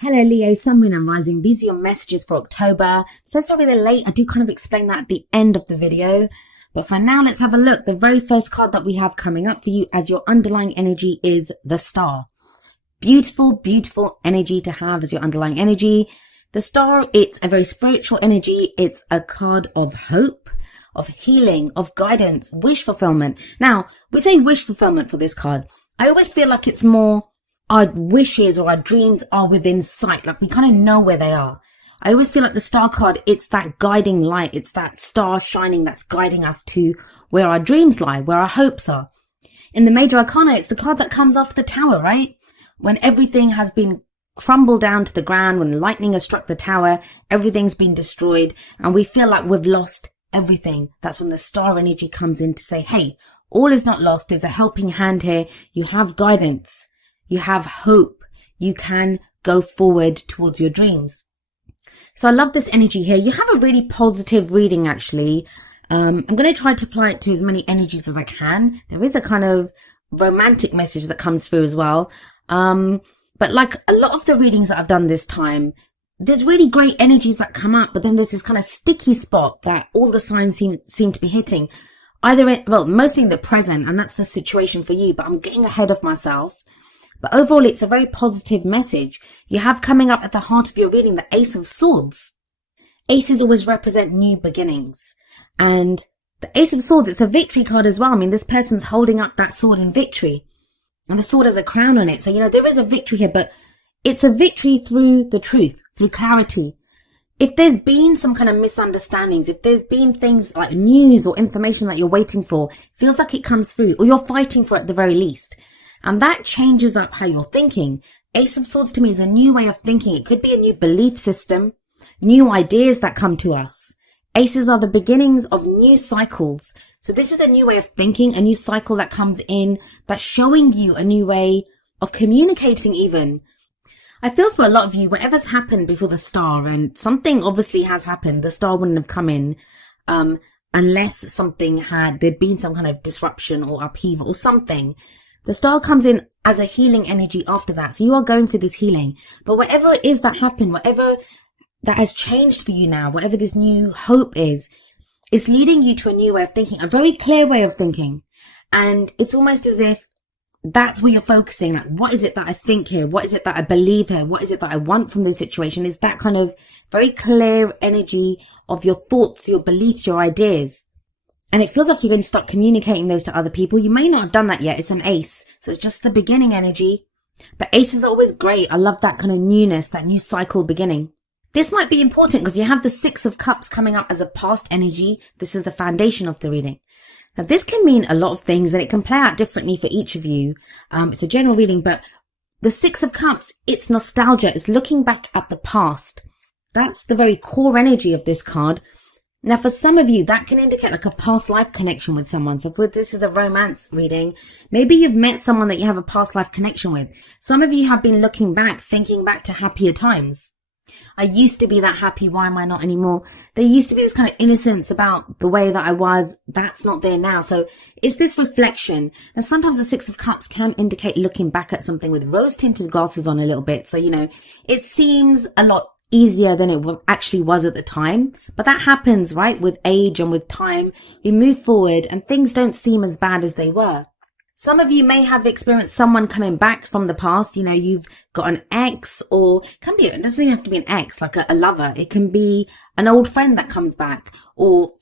Hello Leo, Sun, Moon and Rising. These are your messages for October. So sorry they're late. I do kind of explain that at the end of the video. But for now, let's have a look. The very first card that we have coming up for you as your underlying energy is the Star. Beautiful, beautiful energy to have as your underlying energy. The Star, it's a very spiritual energy. It's a card of hope, of healing, of guidance, wish fulfillment. Now, we say wish fulfillment for this card. I always feel like it's more our wishes or our dreams are within sight. Like we kind of know where they are. I always feel like the Star card, it's that guiding light. It's that star shining that's guiding us to where our dreams lie, where our hopes are. In the Major Arcana, it's the card that comes after the Tower, right? When everything has been crumbled down to the ground, when lightning has struck the tower, everything's been destroyed, and we feel like we've lost everything. That's when the Star energy comes in to say, hey, all is not lost. There's a helping hand here. You have guidance. You have hope. You can go forward towards your dreams. So I love this energy here. You have a really positive reading, actually. I'm going to try to apply it to as many energies as I can. There is a kind of romantic message that comes through as well. But like a lot of the readings that I've done this time, there's really great energies that come up, but then there's this kind of sticky spot that all the signs seem to be hitting. Mostly in the present, and that's the situation for you, but I'm getting ahead of myself. But overall, it's a very positive message. You have coming up at the heart of your reading the Ace of Swords. Aces always represent new beginnings. And the Ace of Swords, it's a victory card as well. I mean, this person's holding up that sword in victory. And the sword has a crown on it. So, there is a victory here, but it's a victory through the truth, through clarity. If there's been some kind of misunderstandings, if there's been things like news or information that you're waiting for, feels like it comes through, or you're fighting for it at the very least. And that changes up how you're thinking. Ace of Swords to me is a new way of thinking. It could be a new belief system, new ideas that come to us. Aces are the beginnings of new cycles. So this is a new way of thinking, a new cycle that comes in, that's showing you a new way of communicating even. I feel for a lot of you, whatever's happened before the Star, and something obviously has happened, the Star wouldn't have come in, unless there'd been some kind of disruption or upheaval or something. The Star comes in as a healing energy after that. So you are going through this healing. But whatever it is that happened, whatever that has changed for you now, whatever this new hope is, it's leading you to a new way of thinking, a very clear way of thinking. And it's almost as if that's where you're focusing. Like, what is it that I think here? What is it that I believe here? What is it that I want from this situation? Is that kind of very clear energy of your thoughts, your beliefs, your ideas. And it feels like you're going to start communicating those to other people. You may not have done that yet. It's an ace. So it's just the beginning energy. But aces are always great. I love that kind of newness, that new cycle beginning. This might be important because you have the Six of Cups coming up as a past energy. This is the foundation of the reading. Now this can mean a lot of things and it can play out differently for each of you. It's a general reading, but the Six of Cups, it's nostalgia. It's looking back at the past. That's the very core energy of this card. Now, for some of you, that can indicate like a past life connection with someone. So if this is a romance reading, maybe you've met someone that you have a past life connection with. Some of you have been looking back, thinking back to happier times. I used to be that happy. Why am I not anymore? There used to be this kind of innocence about the way that I was. That's not there now. So it's this reflection. Now, sometimes the Six of Cups can indicate looking back at something with rose-tinted glasses on a little bit. So, it seems a lot easier than it actually was at the time. But that happens, right? With age and with time, we move forward and things don't seem as bad as they were. Some of you may have experienced someone coming back from the past. You've got an ex, or it doesn't even have to be an ex, like a lover. It can be an old friend that comes back, or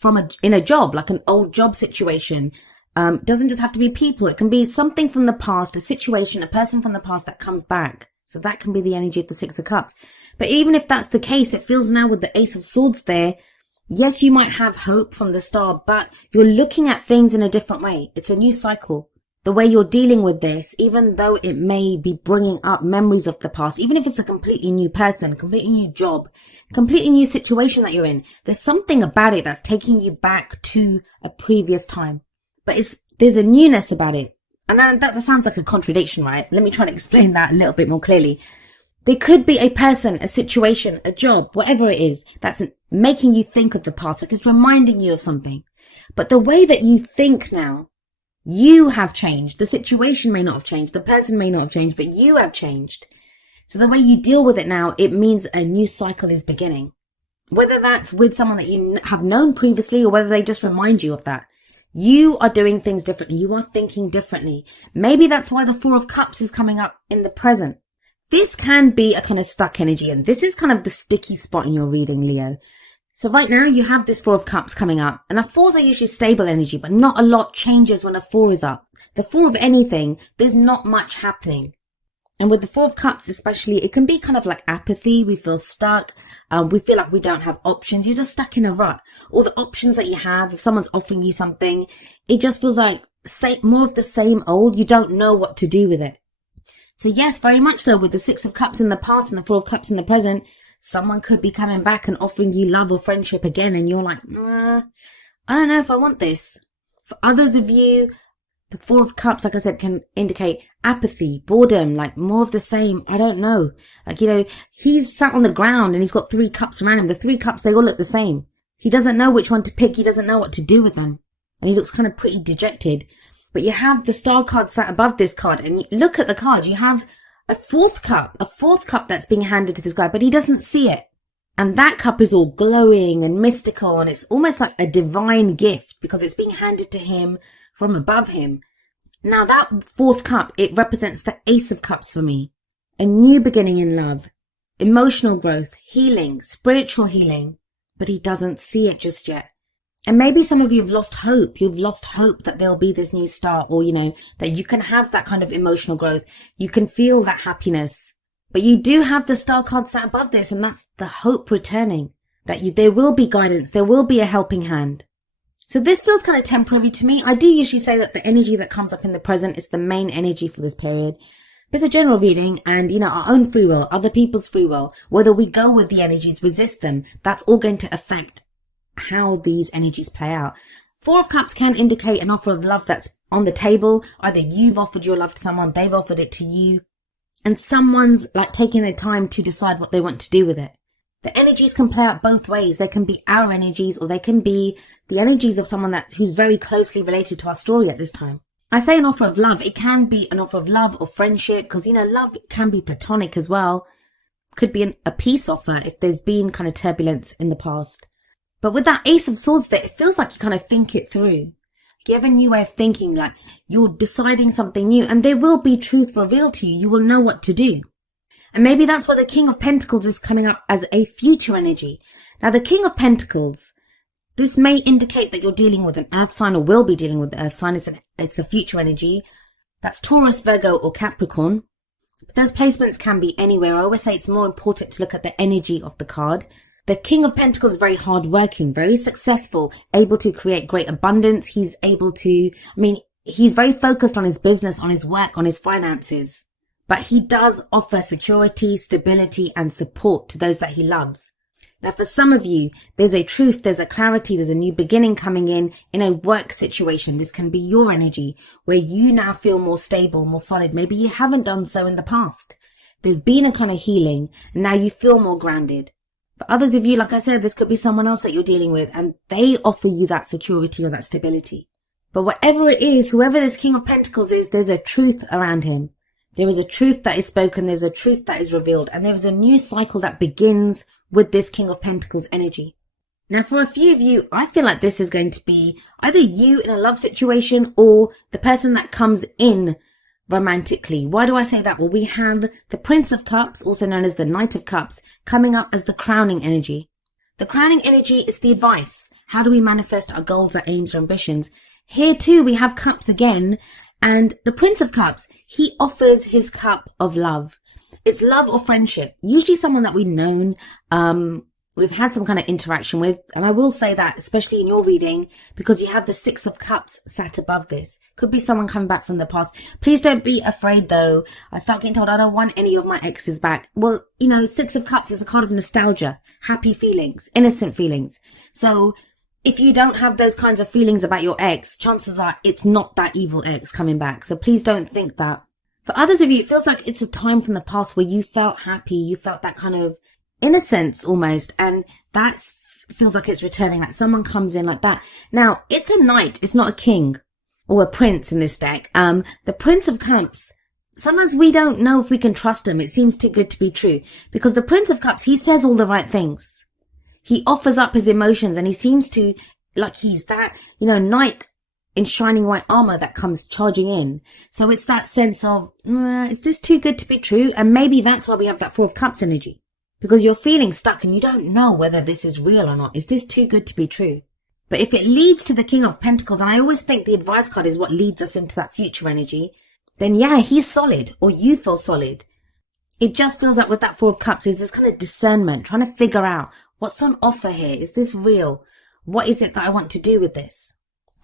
in a job, like an old job situation. Doesn't just have to be people. It can be something from the past, a situation, a person from the past that comes back. So that can be the energy of the Six of Cups. But even if that's the case, it feels now with the Ace of Swords there, yes, you might have hope from the Star, but you're looking at things in a different way. It's a new cycle. The way you're dealing with this, even though it may be bringing up memories of the past, even if it's a completely new person, completely new job, completely new situation that you're in, there's something about it that's taking you back to a previous time. But there's a newness about it. And that sounds like a contradiction, right? Let me try to explain that a little bit more clearly. There could be a person, a situation, a job, whatever it is, that's making you think of the past, like it's reminding you of something. But the way that you think now, you have changed. The situation may not have changed. The person may not have changed, but you have changed. So the way you deal with it now, it means a new cycle is beginning. Whether that's with someone that you have known previously or whether they just remind you of that. You are doing things differently. You are thinking differently. Maybe that's why the Four of Cups is coming up in the present. This can be a kind of stuck energy, and this is kind of the sticky spot in your reading, Leo. So right now you have this Four of Cups coming up, and a fours are usually stable energy, but not a lot changes when a four is up. The four of anything, there's not much happening. And with the Four of Cups especially, it can be kind of like apathy. We feel stuck. We feel like we don't have options. You're just stuck in a rut. All the options that you have, if someone's offering you something, it just feels like more of the same old. You don't know what to do with it. So yes, very much so. With the Six of Cups in the past and the Four of Cups in the present, someone could be coming back and offering you love or friendship again. And you're like, I don't know if I want this. For others of you, the Four of Cups, like I said, can indicate apathy, boredom, like more of the same. I don't know. Like, he's sat on the ground and he's got 3 cups around him. The 3 cups, they all look the same. He doesn't know which one to pick. He doesn't know what to do with them. And he looks kind of pretty dejected. But you have the Star card sat above this card. And you look at the card. You have a fourth cup that's being handed to this guy, but he doesn't see it. And that cup is all glowing and mystical. And it's almost like a divine gift because it's being handed to him from above him. Now that fourth cup, it represents the Ace of Cups for me. A new beginning in love, emotional growth, healing, spiritual healing, but he doesn't see it just yet. And maybe some of you have lost hope. You've lost hope that there'll be this new start or, that you can have that kind of emotional growth. You can feel that happiness, but you do have the Star card sat above this, and that's the hope returning, that there will be guidance. There will be a helping hand. So this feels kind of temporary to me. I do usually say that the energy that comes up in the present is the main energy for this period. But it's a general reading and, our own free will, other people's free will, whether we go with the energies, resist them, that's all going to affect how these energies play out. Four of Cups can indicate an offer of love that's on the table. Either you've offered your love to someone, they've offered it to you, and someone's like taking their time to decide what they want to do with it. The energies can play out both ways. They can be our energies or they can be the energies of someone who's very closely related to our story at this time. I say an offer of love. It can be an offer of love or friendship because, love can be platonic as well. Could be a peace offer if there's been kind of turbulence in the past. But with that Ace of Swords there, it feels like you kind of think it through. You have a new way of thinking, like you're deciding something new and there will be truth revealed to you. You will know what to do. And maybe that's why the King of Pentacles is coming up as a future energy. Now, the King of Pentacles, this may indicate that you're dealing with an earth sign or will be dealing with the earth sign. It's a future energy. That's Taurus, Virgo, or Capricorn. But those placements can be anywhere. I always say it's more important to look at the energy of the card. The King of Pentacles is very hardworking, very successful, able to create great abundance. He's very focused on his business, on his work, on his finances. But he does offer security, stability, and support to those that he loves. Now, for some of you, there's a truth, there's a clarity, there's a new beginning coming in a work situation. This can be your energy where you now feel more stable, more solid. Maybe you haven't done so in the past. There's been a kind of healing, and now you feel more grounded. For others of you, like I said, this could be someone else that you're dealing with, and they offer you that security or that stability. But whatever it is, whoever this King of Pentacles is, there's a truth around him. There is a truth that is spoken, there's a truth that is revealed, and there is a new cycle that begins with this King of Pentacles energy. Now, for a few of you, I feel like this is going to be either you in a love situation or the person that comes in romantically. Why do I say that? Well, we have the Prince of Cups, also known as the Knight of Cups, coming up as the crowning energy. The crowning energy is the advice. How do we manifest our goals, our aims, our ambitions? Here too, we have cups again. And the Prince of Cups, he offers his cup of love. It's love or friendship, usually someone that we've known, we've had some kind of interaction with. And I will say that, especially in your reading, because you have the Six of Cups sat above this. Could be someone coming back from the past. Please don't be afraid though. I start getting told I don't want any of my exes back. Well, Six of Cups is a card of nostalgia, happy feelings, innocent feelings. So if you don't have those kinds of feelings about your ex, chances are it's not that evil ex coming back. So please don't think that. For others of you, it feels like it's a time from the past where you felt happy. You felt that kind of innocence almost. And that feels like it's returning, like someone comes in like that. Now, it's a knight. It's not a king or a prince in this deck. The Prince of Cups, sometimes we don't know if we can trust him. It seems too good to be true, because the Prince of Cups, he says all the right things. He offers up his emotions, and he seems to, like he's that, knight in shining white armor that comes charging in. So it's that sense of, is this too good to be true? And maybe that's why we have that Four of Cups energy, because you're feeling stuck and you don't know whether this is real or not. Is this too good to be true? But if it leads to the King of Pentacles, and I always think the advice card is what leads us into that future energy, then yeah, he's solid, or you feel solid. It just feels like with that Four of Cups is this kind of discernment, trying to figure out what's on offer here. Is this real? What is it that I want to do with this?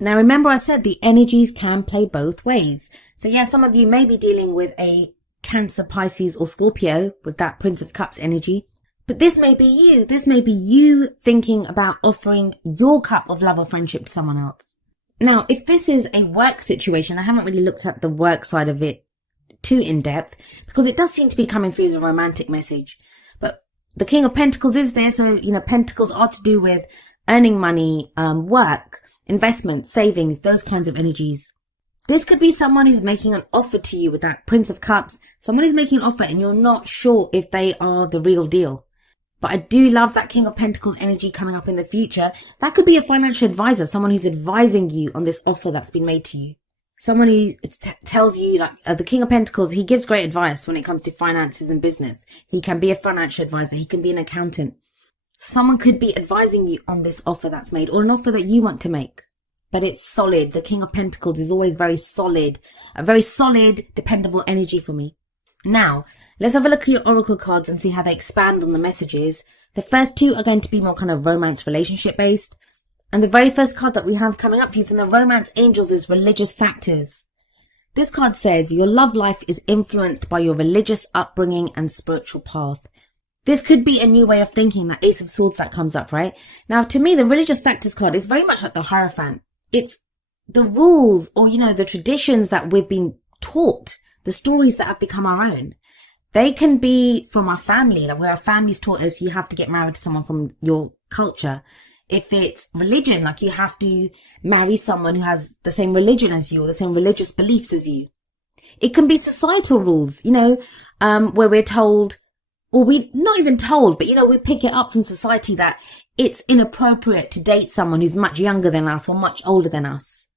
Now remember, I said the energies can play both ways. So yeah, some of you may be dealing with a Cancer, Pisces or Scorpio with that Prince of Cups energy. But this may be you. This may be you thinking about offering your cup of love or friendship to someone else. Now, if this is a work situation, I haven't really looked at the work side of it too in depth, because it does seem to be coming through as a romantic message. But the King of Pentacles is there. So, Pentacles are to do with earning money, work, investment, savings, those kinds of energies. This could be someone who's making an offer to you with that Prince of Cups. Someone is making an offer and you're not sure if they are the real deal. But I do love that King of Pentacles energy coming up in the future. That could be a financial advisor, someone who's advising you on this offer that's been made to you. Someone who tells you, like the King of Pentacles, he gives great advice when it comes to finances and business. He can be a financial advisor. He can be an accountant. Someone could be advising you on this offer that's made, or an offer that you want to make. But it's solid. The King of Pentacles is always very solid. A very solid, dependable energy for me. Now, let's have a look at your oracle cards and see how they expand on the messages. The first two are going to be more kind of romance relationship based. And the very first card that we have coming up for you from the Romance Angels is Religious Factors. This card says your love life is influenced by your religious upbringing and spiritual path. This could be a new way of thinking, that Ace of Swords that comes up, right? Now, to me, the Religious Factors card is very much like the Hierophant. It's the rules or, the traditions that we've been taught, the stories that have become our own. They can be from our family, like where our family's taught us you have to get married to someone from your culture. If it's religion, like you have to marry someone who has the same religion as you or the same religious beliefs as you. It can be societal rules, where we're told, or we not even told, but we pick it up from society that it's inappropriate to date someone who's much younger than us or much older than us,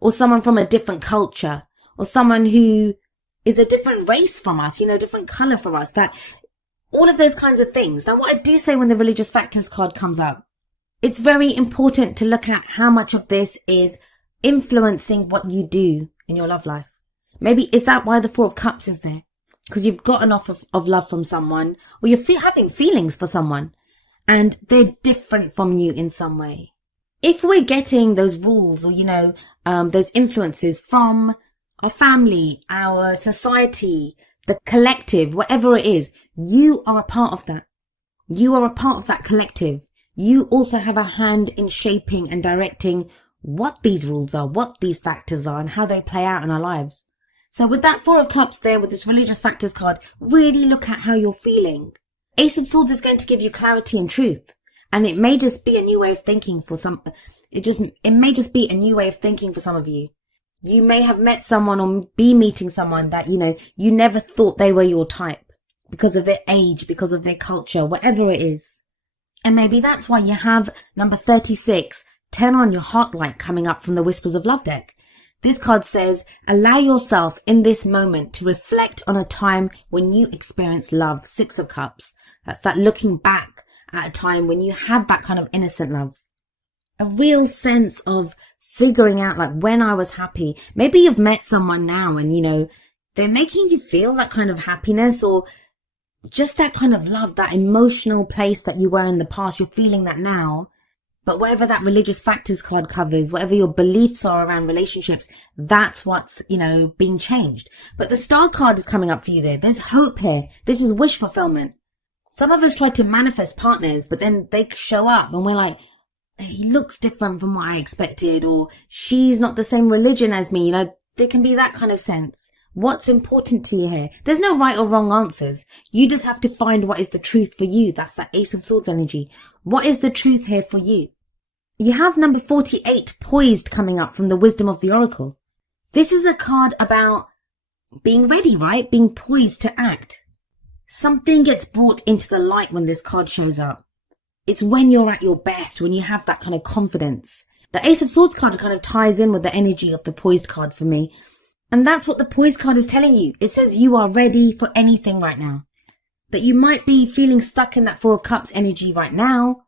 or someone from a different culture, or someone who is a different race from us, different color from us, that all of those kinds of things. Now, what I do say when the Religious Factors card comes up, it's very important to look at how much of this is influencing what you do in your love life. Maybe is that why the Four of Cups is there? Because you've got an offer of love from someone, or you're having feelings for someone, and they're different from you in some way. If we're getting those rules or, those influences from our family, our society, the collective, whatever it is, you are a part of that. You are a part of that collective. You also have a hand in shaping and directing what these rules are, what these factors are, and how they play out in our lives. So with that Four of Cups there, with this Religious Factors card, really look at how you're feeling. Ace of Swords is going to give you clarity and truth. And it may just be a new way of thinking for some, it may just be a new way of thinking for some of you. You may have met someone or be meeting someone that, you never thought they were your type because of their age, because of their culture, whatever it is. And maybe that's why you have number 36, turn on your heart light, coming up from the Whispers of Love deck. This card says, allow yourself in this moment to reflect on a time when you experienced love. Six of Cups. That's that looking back at a time when you had that kind of innocent love. A real sense of figuring out, like, when I was happy. Maybe you've met someone now and, they're making you feel that kind of happiness, or just that kind of love, that emotional place that you were in the past. You're feeling that now. But whatever that Religious Factors card covers, whatever your beliefs are around relationships, that's what's, being changed. But the Star card is coming up for you there. There's hope here. This is wish fulfillment. Some of us try to manifest partners, but then they show up and we're like, he looks different from what I expected, or she's not the same religion as me. There can be that kind of sense. What's important to you here? There's no right or wrong answers. You just have to find what is the truth for you. That's that Ace of Swords energy. What is the truth here for you? You have number 48, Poised, coming up from the Wisdom of the Oracle. This is a card about being ready, right? Being poised to act. Something gets brought into the light when this card shows up. It's when you're at your best, when you have that kind of confidence. The Ace of Swords card kind of ties in with the energy of the poised card for me. And that's what the poised card is telling you. It says you are ready for anything right now. That you might be feeling stuck in that Four of Cups energy right now,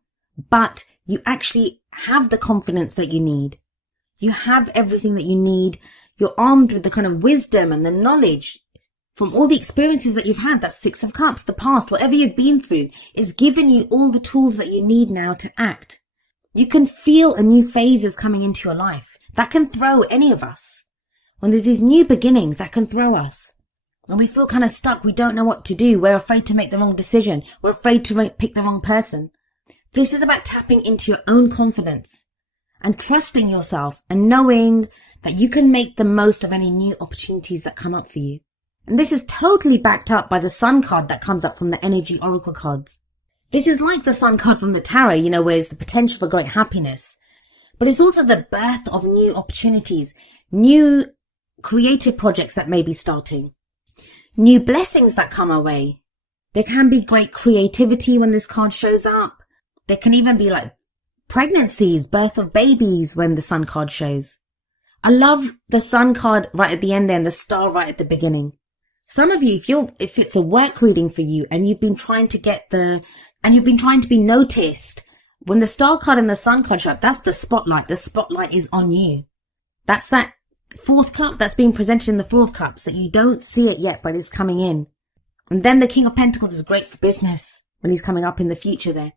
but you actually have the confidence that you need. You have everything that you need. You're armed with the kind of wisdom and the knowledge from all the experiences that you've had. That Six of Cups, the past, whatever you've been through, is giving you all the tools that you need now to act. You can feel a new phase is coming into your life. That can throw any of us. When there's these new beginnings, that can throw us. When we feel kind of stuck, we don't know what to do. We're afraid to make the wrong decision. We're afraid to pick the wrong person. This is about tapping into your own confidence and trusting yourself and knowing that you can make the most of any new opportunities that come up for you. And this is totally backed up by the Sun card that comes up from the Energy Oracle cards. This is like the Sun card from the Tarot, where it's the potential for great happiness. But it's also the birth of new opportunities, new creative projects that may be starting, new blessings that come our way. There can be great creativity when this card shows up. There can even be like pregnancies, birth of babies when the Sun card shows. I love the Sun card right at the end there and the star right at the beginning. Some of you, if it's a work reading for you and you've been trying to be noticed, when the star card and the Sun card show up, that's the spotlight. The spotlight is on you. That's that fourth cup that's being presented in the Four of Cups that you don't see it yet, but it's coming in. And then the King of Pentacles is great for business when he's coming up in the future there.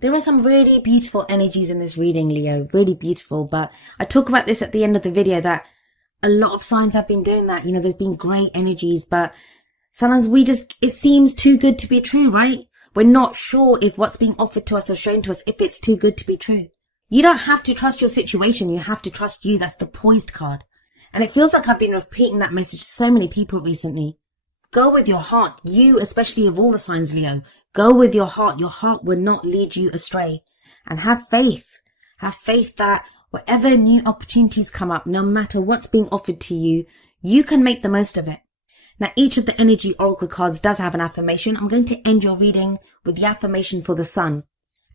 There are some really beautiful energies in this reading, Leo. Really beautiful. But I talk about this at the end of the video that a lot of signs have been doing that. There's been great energies, but sometimes it seems too good to be true, right? We're not sure if what's being offered to us or shown to us, if it's too good to be true. You don't have to trust your situation. You have to trust you. That's the Poised card. And it feels like I've been repeating that message to so many people recently. Go with your heart. You, especially of all the signs, Leo, go with your heart. Your heart will not lead you astray. And have faith. Have faith that whatever new opportunities come up, no matter what's being offered to you, you can make the most of it. Now, each of the Energy Oracle cards does have an affirmation. I'm going to end your reading with the affirmation for the Sun.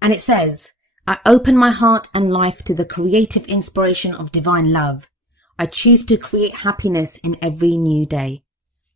And it says, I open my heart and life to the creative inspiration of divine love. I choose to create happiness in every new day.